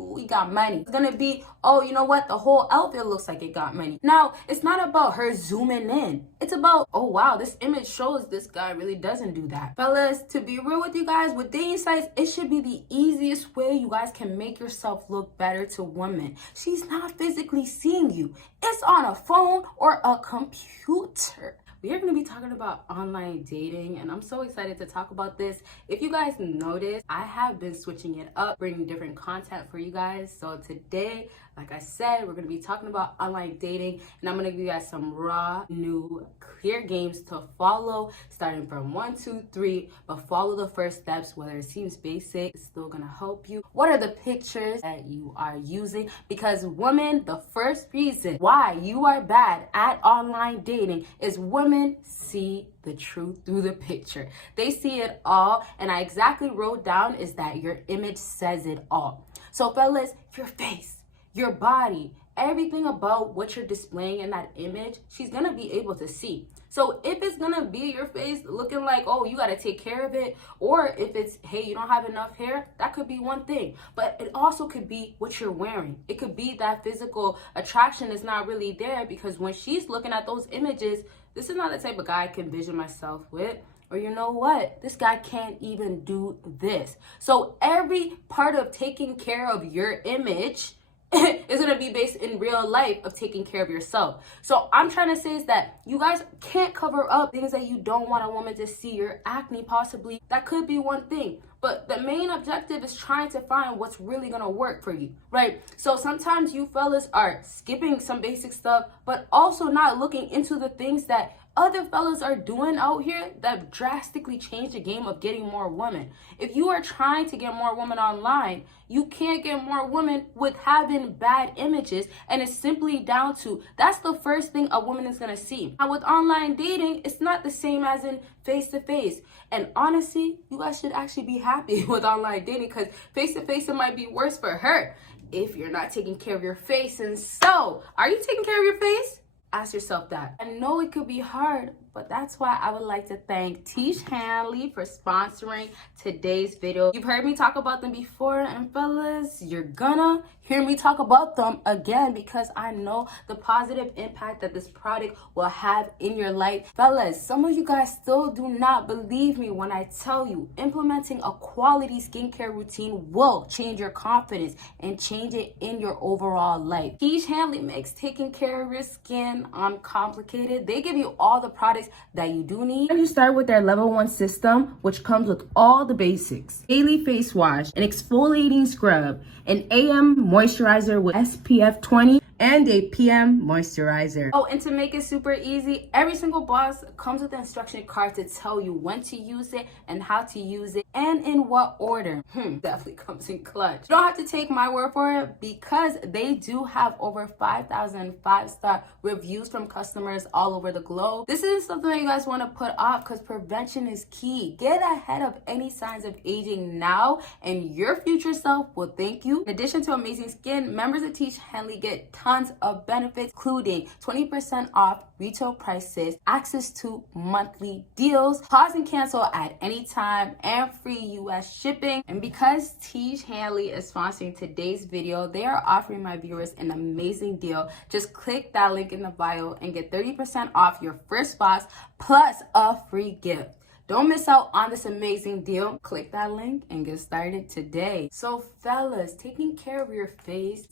ooh, he got money. It's gonna be, oh, you know what? The whole outfit looks like it got money. Now, it's not about her zooming in. It's about, oh wow, this image shows this guy really doesn't do that. Fellas, to be real with you guys, with dating sites, it should be the easiest way you guys can make yourself look better to women. She's not physically seeing you. It's on a phone or a computer. We are going to be talking about online dating, and I'm so excited to talk about this. If you guys notice, I have been switching it up, bringing different content for you guys. So today, like I said, we're going to be talking about online dating, and I'm going to give you guys some raw, new, clear games to follow, starting from 1, 2, 3, but follow the first steps. Whether it seems basic, it's still going to help you. What are the pictures that you are using? Because women, the first reason why you are bad at online dating is women see the truth through the picture. They see it all, and I exactly wrote down is that your image says it all. So fellas, your face, your body, everything about what you're displaying in that image, she's gonna be able to see. So if it's gonna be your face looking like, oh, you gotta take care of it, or if it's, hey, you don't have enough hair, that could be one thing. But it also could be what you're wearing. It could be that physical attraction is not really there, because when she's looking at those images, this is not the type of guy I can envision myself with. Or you know what? This guy can't even do this. So every part of taking care of your image is going to be based in real life of taking care of yourself. So I'm trying to say is that you guys can't cover up things that you don't want a woman to see. Your acne possibly, that could be one thing. But the main objective is trying to find what's really going to work for you, right? So sometimes you fellas are skipping some basic stuff, but also not looking into the things that other fellas are doing out here that drastically change the game of getting more women. If you are trying to get more women online, you can't get more women with having bad images, and it's simply down to, that's the first thing a woman is going to see. Now with online dating, it's not the same as in face-to-face. And honestly, you guys should actually be happy with online dating, because face-to-face it might be worse for her if you're not taking care of your face. And so, are you taking care of your face? Ask yourself that. I know it could be hard, but that's why I would like to thank Tish Hanley for sponsoring today's video. You've heard me talk about them before, and fellas, you're gonna hear me talk about them again, because I know the positive impact that this product will have in your life. Fellas, some of you guys still do not believe me when I tell you implementing a quality skincare routine will change your confidence and change it in your overall life. Tish Hanley makes taking care of your skin uncomplicated. They give you all the products that you do need. You start with their level 1 system, which comes with all the basics: daily face wash, an exfoliating scrub, an AM moisturizer with SPF 20, and a PM moisturizer. Oh, and to make it super easy, every single boss comes with an instruction card to tell you when to use it and how to use it and in what order. Definitely comes in clutch. You don't have to take my word for it, because they do have over 5,000 5-star reviews from customers all over the globe. This isn't something that you guys want to put off, because prevention is key. Get ahead of any signs of aging now, and your future self will thank you. In addition to amazing skin, members of Tish Hanley get tons of benefits, including 20% off retail prices, access to monthly deals, pause and cancel at any time, and free US shipping. And because Tish Hanley is sponsoring today's video, they are offering my viewers an amazing deal. Just click that link in the bio and get 30% off your first box plus a free gift. Don't miss out on this amazing deal. Click that link and get started today. So fellas, taking care of your face,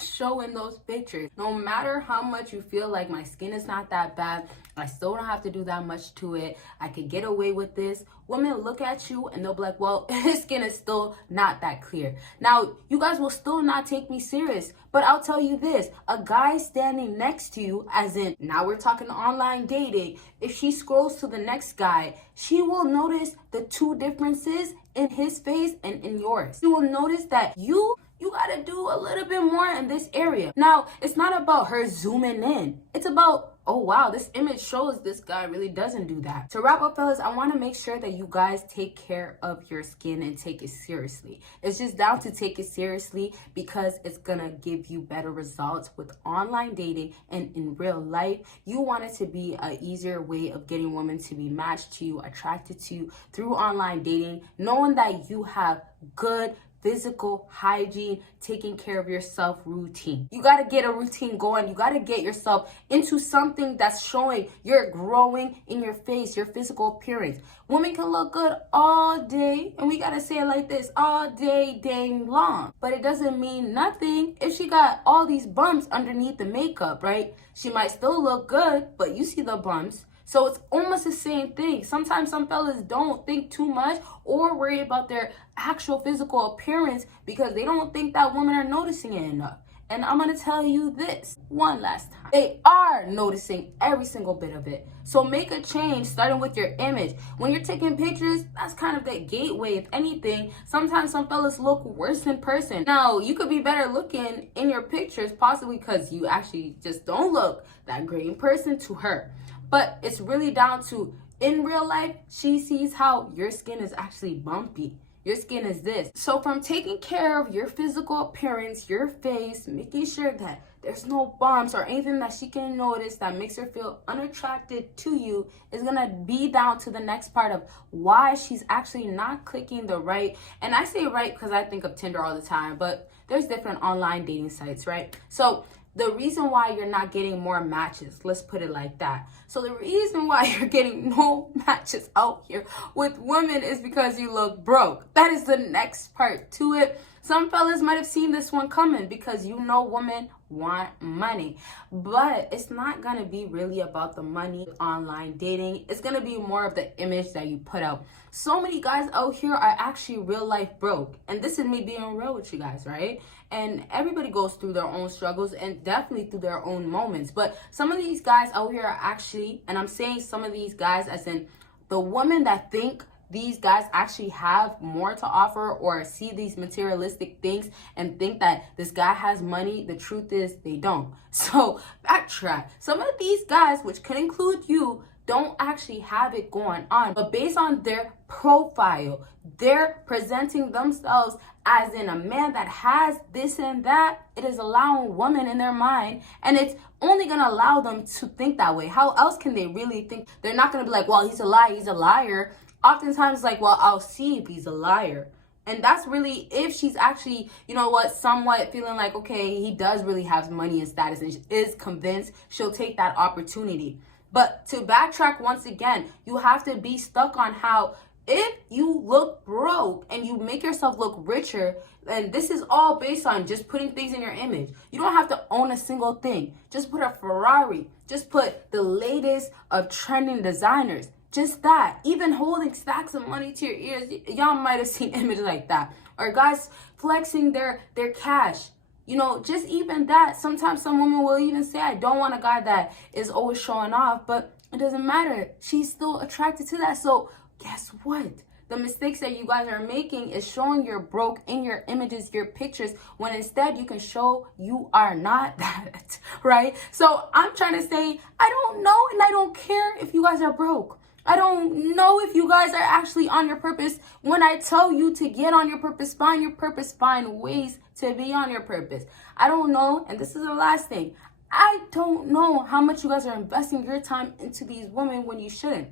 show in those pictures. No matter how much you feel like my skin is not that bad, I still don't have to do that much to it, I could get away with this. Women look at you and they'll be like, well, his skin is still not that clear. Now, you guys will still not take me serious, but I'll tell you this, a guy standing next to you, as in, now we're talking online dating, if she scrolls to the next guy, she will notice the two differences in his face and in yours. She will notice that you gotta do a little bit more in this area. Now, it's not about her zooming in. It's about, oh wow, this image shows this guy really doesn't do that. To wrap up, fellas, I want to make sure that you guys take care of your skin and take it seriously. It's just down to take it seriously, because it's gonna give you better results with online dating and in real life. You want it to be an easier way of getting women to be matched to you, attracted to you through online dating, knowing that you have good physical hygiene, taking care of yourself routine. You got to get a routine going. You got to get yourself into something that's showing you're growing in your face, your physical appearance. Women can look good all day, and we got to say it like this, all day, dang long. But it doesn't mean nothing if she got all these bumps underneath the makeup, right? She might still look good, but you see the bumps. So it's almost the same thing. Sometimes some fellas don't think too much or worry about their actual physical appearance because they don't think that women are noticing it enough. And I'm going to tell you this one last time. They are noticing every single bit of it. So make a change starting with your image. When you're taking pictures, that's kind of the gateway. If anything, sometimes some fellas look worse in person. Now, you could be better looking in your pictures, possibly because you actually just don't look that great in person to her. But it's really down to, in real life, she sees how your skin is actually bumpy. Your skin is this. So from taking care of your physical appearance, your face, making sure that there's no bumps or anything that she can notice that makes her feel unattracted to you is going to be down to the next part of why she's actually not clicking the right. And I say right because I think of Tinder all the time, but there's different online dating sites, right? So the reason why you're not getting more matches, let's put it like that. So the reason why you're getting no matches out here with women is because you look broke. That is the next part to it. Some fellas might have seen this one coming because you know women want money. But it's not going to be really about the money online dating. It's going to be more of the image that you put out. So many guys out here are actually real life broke. And this is me being real with you guys, right? And everybody goes through their own struggles and definitely through their own moments. But some of these guys out here are actually, and I'm saying some of these guys as in the women that think these guys actually have more to offer or see these materialistic things and think that this guy has money, the truth is they don't. So backtrack. Some of these guys, which could include you, don't actually have it going on. But based on their profile, they're presenting themselves as in a man that has this and that. It is allowing women in their mind, and it's only going to allow them to think that way. How else can they really think? They're not going to be like, well, he's a liar, he's a liar. Oftentimes, like, well, I'll see if he's a liar. And that's really if she's actually, you know what, somewhat feeling like, okay, he does really have money and status and is convinced, she'll take that opportunity. But to backtrack once again, you have to be stuck on how if you look broke and you make yourself look richer, and this is all based on just putting things in your image. You don't have to own a single thing. Just put a Ferrari. Just put the latest of trending designers. Just that. Even holding stacks of money to your ears. Y'all might have seen images like that. Or guys flexing their cash. You know, just even that. Sometimes some women will even say, I don't want a guy that is always showing off. But it doesn't matter. She's still attracted to that. So guess what? The mistakes that you guys are making is showing you're broke in your images, your pictures, when instead you can show you are not that, right? So I'm trying to say, I don't know and I don't care if you guys are broke. I don't know if you guys are actually on your purpose. When I tell you to get on your purpose, find ways to be on your purpose. I don't know, and this is the last thing. I don't know how much you guys are investing your time into these women when you shouldn't.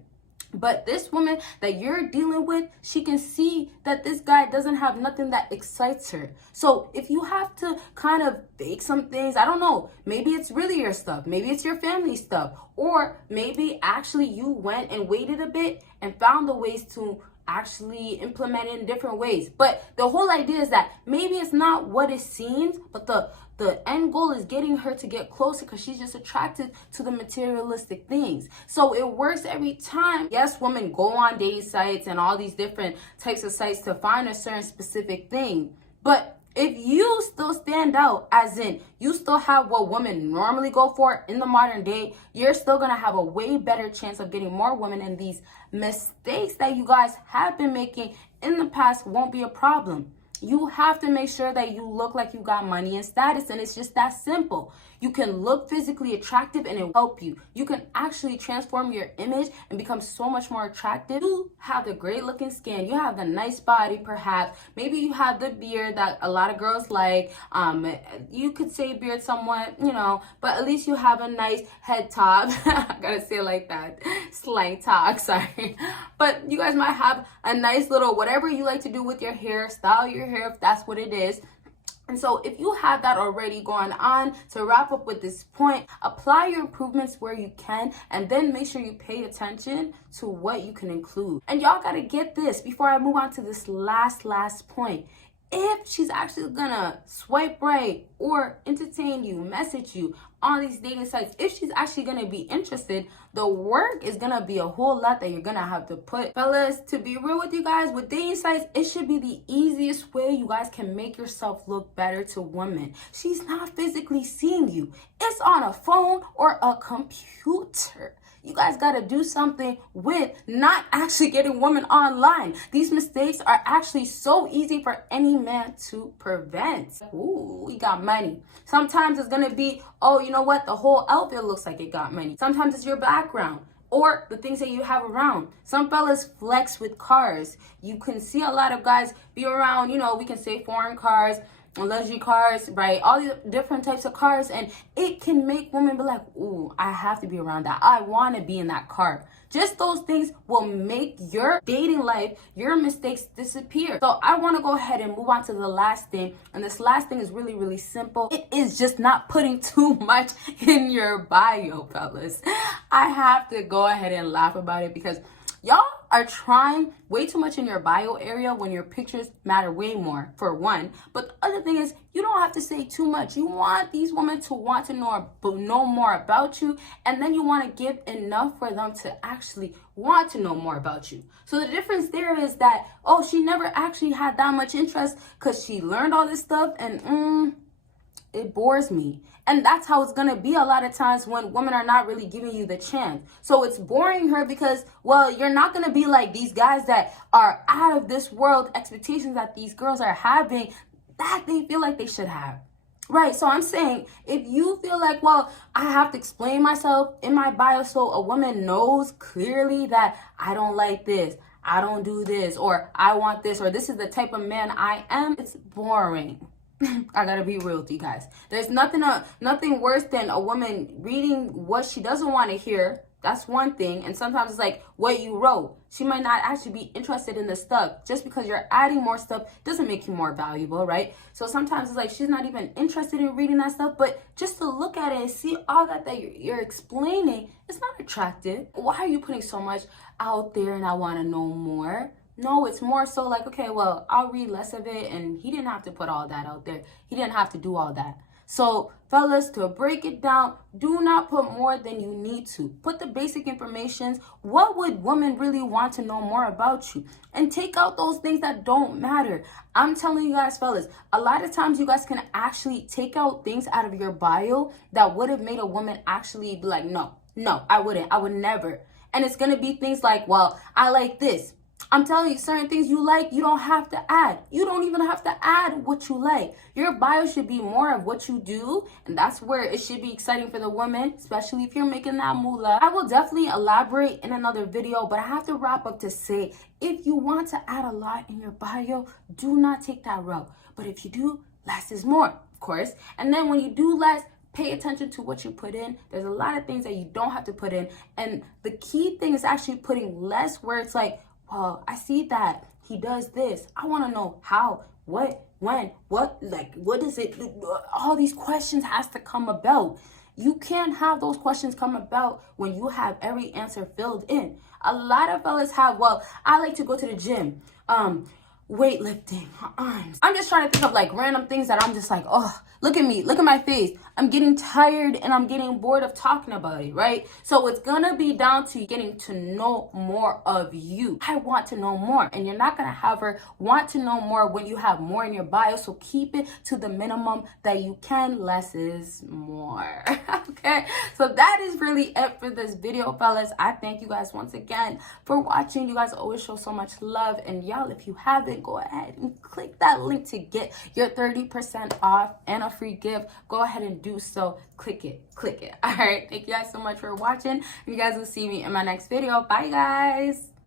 But this woman that you're dealing with, she can see that this guy doesn't have nothing that excites her. So if you have to kind of fake some things, I don't know, maybe it's really your stuff, maybe it's your family stuff, or maybe actually you went and waited a bit and found the ways to actually implement it in different ways. But the whole idea is that maybe it's not what it seems, but the end goal is getting her to get closer because she's just attracted to the materialistic things. So it works every time. Yes, women go on dating sites and all these different types of sites to find a certain specific thing. But if you still stand out, as in you still have what women normally go for in the modern day, you're still going to have a way better chance of getting more women, and these mistakes that you guys have been making in the past won't be a problem. You have to make sure that you look like you got money and status, and it's just that simple. You can look physically attractive and it will help you. You can actually transform your image and become so much more attractive. You have the great looking skin. You have the nice body perhaps. Maybe you have the beard that a lot of girls like. You could say beard somewhat, you know, but at least you have a nice head top. I gotta say it like that. Slang talk, sorry. But you guys might have a nice little whatever you like to do with your hair. Style your hair if that's what it is. And so if you have that already going on, to wrap up with this point, apply your improvements where you can, and then make sure you pay attention to what you can include. And y'all gotta get this before I move on to this last point. If she's actually gonna swipe right or entertain you, message you on these dating sites, if she's actually gonna be interested, the work is gonna be a whole lot that you're gonna have to put. Fellas, to be real with you guys, with dating sites, it should be the easiest way you guys can make yourself look better to women. She's not physically seeing you. It's on a phone or a computer. You guys got to do something with not actually getting women online. These mistakes are actually so easy for any man to prevent. Ooh, we got money. Sometimes it's going to be, oh, you know what? The whole outfit looks like it got money. Sometimes it's your background or the things that you have around. Some fellas flex with cars. You can see a lot of guys be around, you know, we can say foreign cars, luxury cars, right? All these different types of cars, and it can make women be like, ooh, I have to be around that. I want to be in that car. Just those things will make your dating life, your mistakes disappear. So I want to go ahead and move on to the last thing. And this last thing is really, really simple. It is just not putting too much in your bio, fellas. I have to go ahead and laugh about it because y'all are trying way too much in your bio area when your pictures matter way more, for one. But the other thing is, you don't have to say too much. You want these women to want to know more about you, and then you want to give enough for them to actually want to know more about you. So the difference there is that, oh, she never actually had that much interest because she learned all this stuff, and it bores me. And that's how it's going to be a lot of times when women are not really giving you the chance. So it's boring her because, well, you're not going to be like these guys that are out of this world expectations that these girls are having that they feel like they should have. Right. So I'm saying, if you feel like, well, I have to explain myself in my bio so a woman knows clearly that I don't like this, I don't do this, or I want this, or this is the type of man I am, it's boring. I gotta be real with you guys. There's nothing worse than a woman reading what she doesn't want to hear. That's one thing. And sometimes it's like what you wrote. She might not actually be interested in the stuff. Just because you're adding more stuff doesn't make you more valuable, right? So sometimes it's like she's not even interested in reading that stuff, but just to look at it and see all that you're explaining, it's not attractive. Why are you putting so much out there and I want to know more? No, it's more so like, okay, well, I'll read less of it, and he didn't have to put all that out there. He didn't have to do all that. So, fellas, to break it down, do not put more than you need to. Put the basic information. What would women really want to know more about you? And take out those things that don't matter. I'm telling you guys, fellas, a lot of times you guys can actually take out things out of your bio that would have made a woman actually be like, no, I wouldn't. I would never. And it's going to be things like, well, I like this. I'm telling you, certain things you like, you don't have to add. You don't even have to add what you like. Your bio should be more of what you do, and that's where it should be exciting for the woman, especially if you're making that moolah. I will definitely elaborate in another video, but I have to wrap up to say, if you want to add a lot in your bio, do not take that route. But if you do, less is more, of course. And then when you do less, pay attention to what you put in. There's a lot of things that you don't have to put in. And the key thing is actually putting less where it's like, well, I see that he does this. I want to know how, what, when, what, like, what is it? All these questions has to come about. You can't have those questions come about when you have every answer filled in. A lot of fellas have, well, I like to go to the gym, weightlifting, arms. I'm just trying to think of like random things that I'm just like, oh, look at me, look at my face. I'm getting tired and I'm getting bored of talking about it, right? So it's gonna be down to getting to know more of you. I want to know more, and you're not gonna have her want to know more when you have more in your bio. So keep it to the minimum that you can. Less is more. Okay, so that is really it for this video, fellas. I thank you guys once again for watching. You guys always show so much love, and y'all, if you haven't, go ahead and click that link to get your 30% off and a free gift. Go ahead and do so. Click it. All right, thank you guys so much for watching. You guys will see me in my next video. Bye, guys.